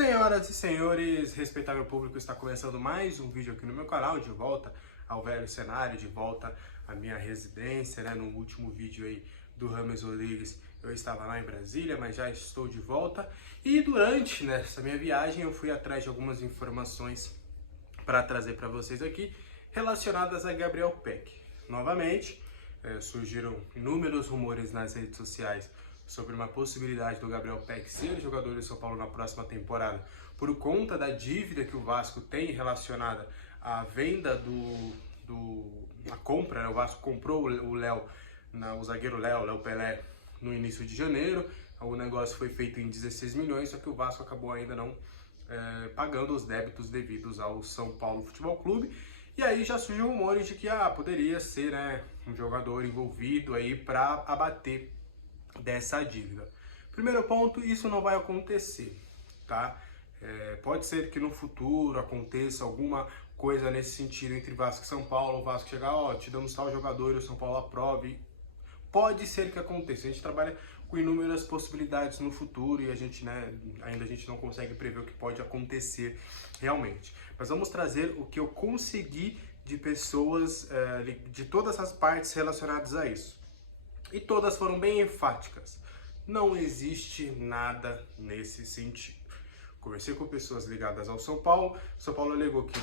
Senhoras e senhores, respeitável público, está começando mais um vídeo aqui no meu canal, de volta ao velho cenário, de volta à minha residência, né? No último vídeo aí do Rames Rodrigues eu estava lá em Brasília, mas já estou de volta. E durante nessa minha viagem eu fui atrás de algumas informações para trazer para vocês aqui relacionadas a Gabriel Pec. Novamente, surgiram inúmeros rumores nas redes sociais sobre uma possibilidade do Gabriel Pec ser jogador do São Paulo na próxima temporada, por conta da dívida que o Vasco tem relacionada à venda a compra, né? O Vasco comprou o Léo, o zagueiro Léo Pelé, no início de janeiro. O negócio foi feito em 16 milhões, só que o Vasco acabou ainda não pagando os débitos devidos ao São Paulo Futebol Clube. E aí já surgiu rumores de que poderia ser, né, um jogador envolvido aí para abater dessa dívida. Primeiro ponto, isso não vai acontecer, tá? Pode ser que no futuro aconteça alguma coisa nesse sentido entre Vasco e São Paulo, o Vasco chegar, te damos tal jogador e o São Paulo aprove. Pode ser que aconteça. A gente trabalha com inúmeras possibilidades no futuro e a gente não consegue prever o que pode acontecer realmente. Mas vamos trazer o que eu consegui de pessoas de todas as partes relacionadas a isso. E todas foram bem enfáticas. Não existe nada nesse sentido. Conversei com pessoas ligadas ao São Paulo. São Paulo alegou que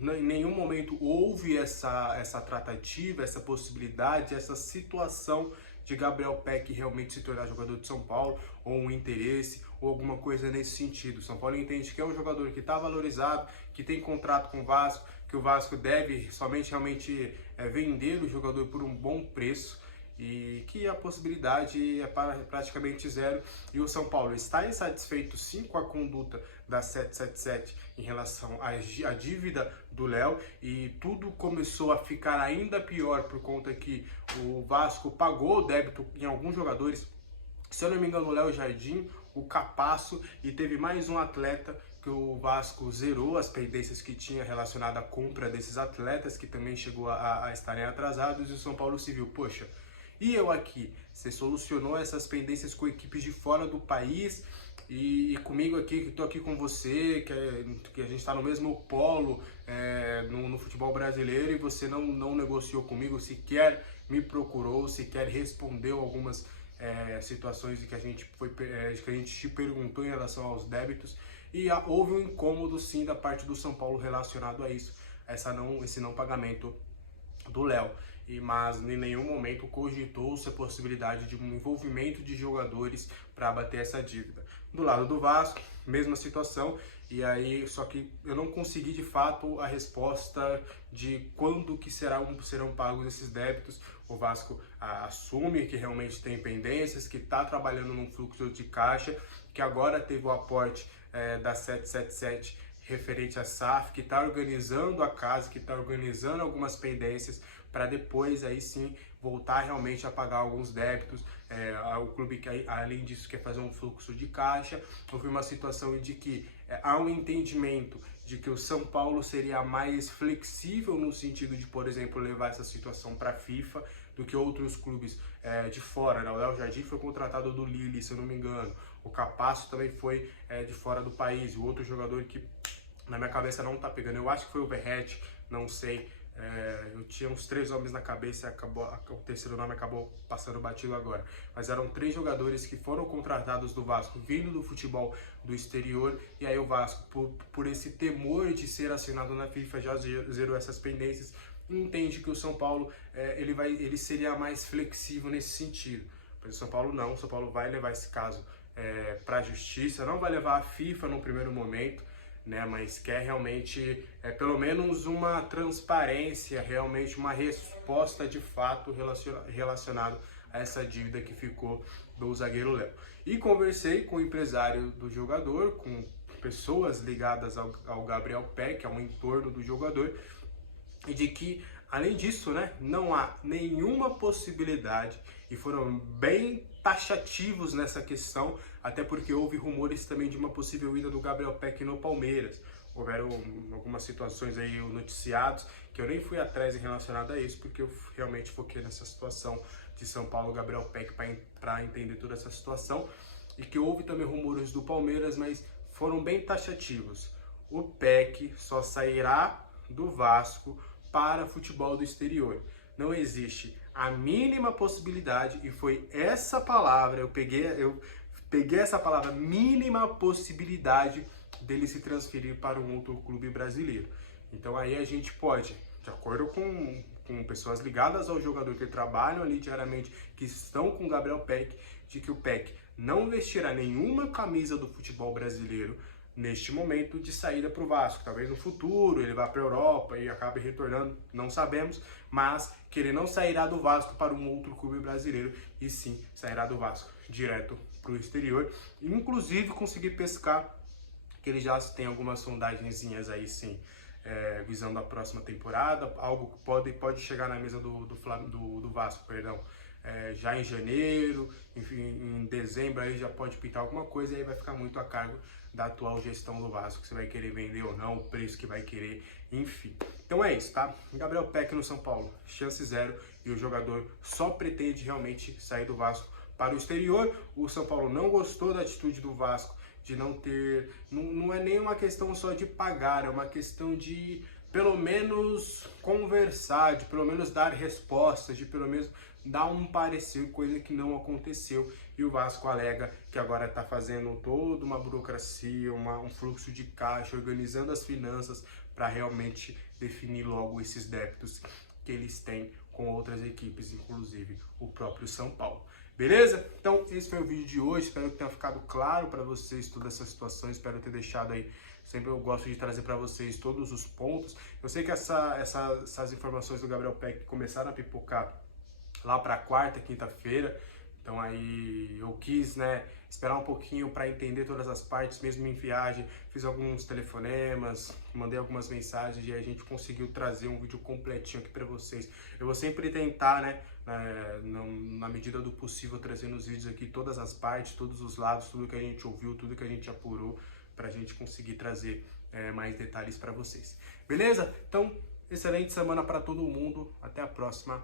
em nenhum momento houve essa tratativa, essa possibilidade, essa situação de Gabriel Pec realmente se tornar jogador de São Paulo, ou um interesse, ou alguma coisa nesse sentido. São Paulo entende que é um jogador que está valorizado, que tem contrato com o Vasco, que o Vasco deve somente realmente vender o jogador por um bom preço, e que a possibilidade é praticamente zero. E o São Paulo está insatisfeito sim com a conduta da 777 em relação à dívida do Léo, e tudo começou a ficar ainda pior por conta que o Vasco pagou o débito em alguns jogadores. Se eu não me engano, o Léo Jardim, o Capasso, e teve mais um atleta que o Vasco zerou as pendências que tinha relacionada à compra desses atletas, que também chegou a estarem atrasados, e o São Paulo se viu, poxa, e eu aqui, você solucionou essas pendências com equipes de fora do país, e comigo aqui, que estou aqui com você, que a gente está no mesmo polo no futebol brasileiro, e você não negociou comigo, sequer me procurou, sequer respondeu algumas situações que a gente te perguntou em relação aos débitos, e houve um incômodo sim da parte do São Paulo relacionado a isso, esse não pagamento do Léo. Mas em nenhum momento cogitou-se a possibilidade de um envolvimento de jogadores para abater essa dívida. Do lado do Vasco, mesma situação, e aí só que eu não consegui de fato a resposta de quando que serão pagos esses débitos. O Vasco assume que realmente tem pendências, que está trabalhando num fluxo de caixa, que agora teve o aporte da 777 referente à SAF, que está organizando a casa, que está organizando algumas pendências, para depois aí sim voltar realmente a pagar alguns débitos. O clube, além disso, quer fazer um fluxo de caixa. Houve uma situação de que há um entendimento de que o São Paulo seria mais flexível no sentido de, por exemplo, levar essa situação para a FIFA do que outros clubes de fora, né? O Léo Jardim foi contratado do Lille, se eu não me engano. O Capasso também foi de fora do país. O outro jogador que na minha cabeça não tá pegando, eu acho que foi o Verratti, não sei. Eu tinha uns 3 nomes na cabeça, o terceiro nome acabou passando batido agora. Mas eram 3 jogadores que foram contratados do Vasco, vindo do futebol do exterior. E aí o Vasco, por esse temor de ser assinado na FIFA, já zerou essas pendências. Entende que o São Paulo ele seria mais flexível nesse sentido. Mas o São Paulo não, o São Paulo vai levar esse caso para a justiça, não vai levar a FIFA no primeiro momento, né, mas quer realmente pelo menos uma transparência, realmente uma resposta de fato relacionada a essa dívida que ficou do zagueiro Léo. E conversei com o empresário do jogador, com pessoas ligadas ao Gabriel Pec, ao entorno do jogador, e de que, além disso, né, não há nenhuma possibilidade, e foram bem taxativos nessa questão, até porque houve rumores também de uma possível ida do Gabriel Pec no Palmeiras. Houveram algumas situações aí noticiados, que eu nem fui atrás em relacionado a isso, porque eu realmente foquei nessa situação de São Paulo, Gabriel Pec, para entender toda essa situação. E que houve também rumores do Palmeiras, mas foram bem taxativos. O PEC só sairá do Vasco para futebol do exterior. Não existe a mínima possibilidade, e foi essa palavra, eu peguei essa palavra, mínima possibilidade dele se transferir para um outro clube brasileiro. Então aí a gente pode, de acordo com pessoas ligadas ao jogador que trabalham ali diariamente, que estão com o Gabriel Peck, de que o Peck não vestirá nenhuma camisa do futebol brasileiro neste momento de saída para o Vasco. Talvez no futuro ele vá para a Europa e acabe retornando, não sabemos, mas que ele não sairá do Vasco para um outro clube brasileiro, e sim sairá do Vasco direto para o exterior. Inclusive consegui pescar que ele já tem algumas sondagenzinhas aí sim, visando a próxima temporada, algo que pode chegar na mesa do Vasco, perdão, já em janeiro, enfim, em dezembro aí já pode pintar alguma coisa, e aí vai ficar muito a cargo da atual gestão do Vasco, se vai querer vender ou não, o preço que vai querer, enfim. Então é isso, tá? Gabriel Peck no São Paulo, chance zero, e o jogador só pretende realmente sair do Vasco para o exterior. O São Paulo não gostou da atitude do Vasco de não ter, não é nem uma questão só de pagar, é uma questão de pelo menos conversar, de pelo menos dar respostas, de pelo menos dar um parecer, coisa que não aconteceu. E o Vasco alega que agora está fazendo toda uma burocracia, um fluxo de caixa, organizando as finanças para realmente definir logo esses débitos que eles têm com outras equipes, inclusive o próprio São Paulo. Beleza? Então esse foi o vídeo de hoje, espero que tenha ficado claro para vocês toda essa situação, espero ter deixado aí, sempre eu gosto de trazer para vocês todos os pontos. Eu sei que essas informações do Gabriel Peck começaram a pipocar lá para quarta, quinta-feira, então aí eu quis, esperar um pouquinho para entender todas as partes, mesmo em viagem, fiz alguns telefonemas, mandei algumas mensagens e a gente conseguiu trazer um vídeo completinho aqui para vocês. Eu vou sempre tentar, na medida do possível, trazer nos vídeos aqui todas as partes, todos os lados, tudo que a gente ouviu, tudo que a gente apurou, para a gente conseguir trazer mais detalhes para vocês. Beleza? Então, excelente semana para todo mundo, até a próxima.